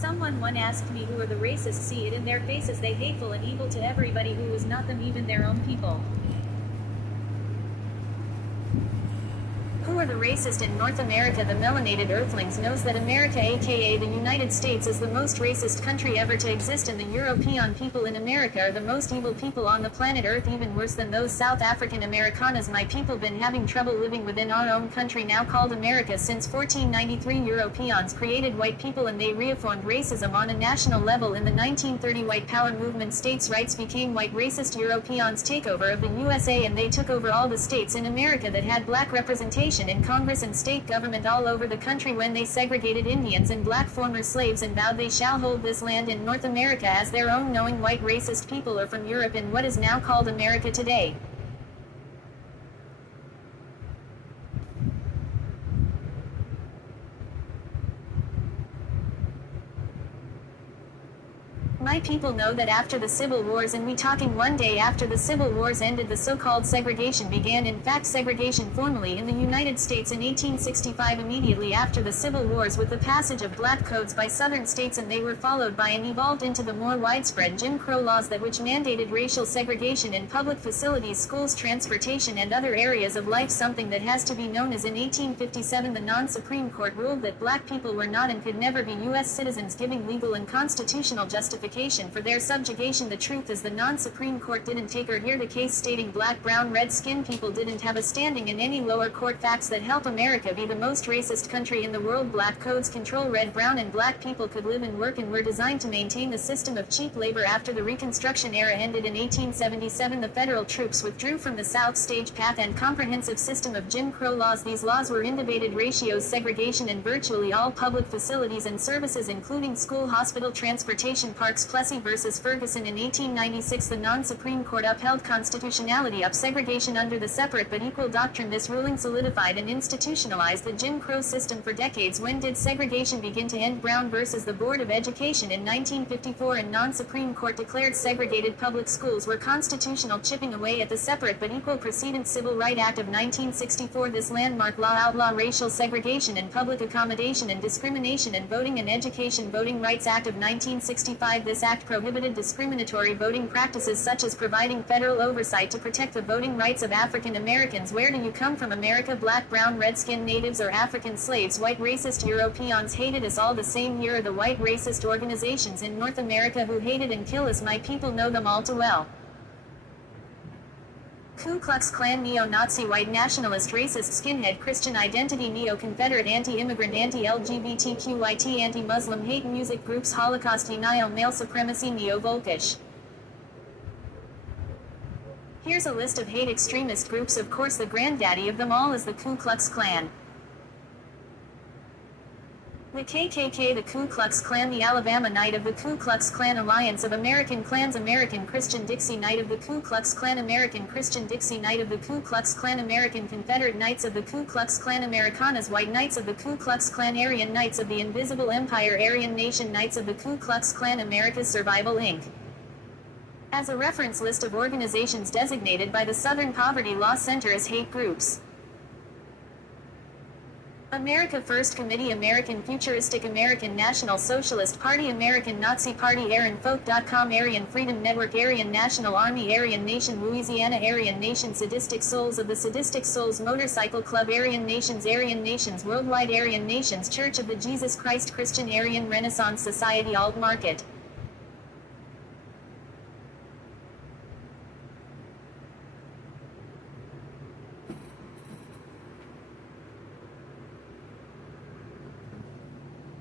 Someone one asked me who are the racists, see it in their faces, they hateful and evil to everybody who is not them, even their own people. Who are the racist in North America? The melanated earthlings knows that America, aka the United States, is the most racist country ever to exist, and the European people in America are the most evil people on the planet Earth, even worse than those South African Americanas. My people been having trouble living within our own country now called America since 1493. Europeans created white people and they reaffirmed racism on a national level. In the 1930 white power movement, states' rights became white racist Europeans takeover of the USA, and they took over all the states in America that had black representation in Congress and state government all over the country when they segregated Indians and black former slaves and vowed they shall hold this land in North America as their own, knowing white racist people are from Europe in what is now called America today. My people know that after the Civil Wars, and we talking one day after the Civil Wars ended, the so-called segregation began. In fact, segregation formally in the United States in 1865, immediately after the Civil Wars, with the passage of black codes by southern states, and they were followed by and evolved into the more widespread Jim Crow laws that which mandated racial segregation in public facilities, schools, transportation, and other areas of life, something that has to be known as in 1857 the non-Supreme Court ruled that black people were not and could never be U.S. citizens, giving legal and constitutional justification for their subjugation. The truth is the non-Supreme Court didn't take or hear the case, stating black, brown, red-skinned people didn't have a standing in any lower court. Facts that help America be the most racist country in the world. Black codes control red, brown, and black people could live and work and were designed to maintain the system of cheap labor. After the Reconstruction era ended in 1877, the federal troops withdrew from the South stage path and comprehensive system of Jim Crow laws. These laws were indebated ratios, segregation in virtually all public facilities and services, including school, hospital, transportation, parks. Plessy versus Ferguson in 1896, the non-Supreme Court upheld constitutionality of segregation under the separate but equal doctrine. This ruling solidified and institutionalized the Jim Crow system for decades. When did segregation begin to end? Brown versus the Board of Education in 1954, and non-Supreme Court declared segregated public schools were constitutional, chipping away at the separate but equal precedent. Civil Rights Act of 1964, this landmark law outlawed racial segregation in public accommodation and discrimination in voting and education. Voting Rights Act of 1965, this act prohibited discriminatory voting practices such as providing federal oversight to protect the voting rights of African Americans. Where do you come from, America? Black, brown, red-skinned natives or African slaves? White racist Europeans hated us all the same. Here are the white racist organizations in North America who hated and kill us. My people know them all too well. Ku Klux Klan, neo-Nazi, white nationalist, racist, skinhead, Christian identity, neo-Confederate, anti-immigrant, anti-LGBTQIT, anti-Muslim, hate music groups, Holocaust denial, male supremacy, neo-Volkish. Here's a list of hate extremist groups. Of course, the granddaddy of them all is the Ku Klux Klan. The KKK, the Ku Klux Klan, the Alabama Knight of the Ku Klux Klan, Alliance of American Klans, American Christian Dixie Knight of the Ku Klux Klan, American Christian Dixie Knight of the Ku Klux Klan, American Confederate Knights of the Ku Klux Klan, Americanas, White Knights of the Ku Klux Klan, Aryan Knights of the Invisible Empire, Aryan Nation, Knights of the Ku Klux Klan, America's Survival Inc. As a reference list of organizations designated by the Southern Poverty Law Center as hate groups: America First Committee, American Futuristic, American National Socialist Party, American Nazi Party, AryanFolk.com, Aryan Freedom Network, Aryan National Army, Aryan Nation Louisiana, Aryan Nation, Sadistic Souls of the Sadistic Souls Motorcycle Club, Aryan Nations Worldwide, Aryan Nations Church of the Jesus Christ, Christian Aryan Renaissance Society, Alt Market.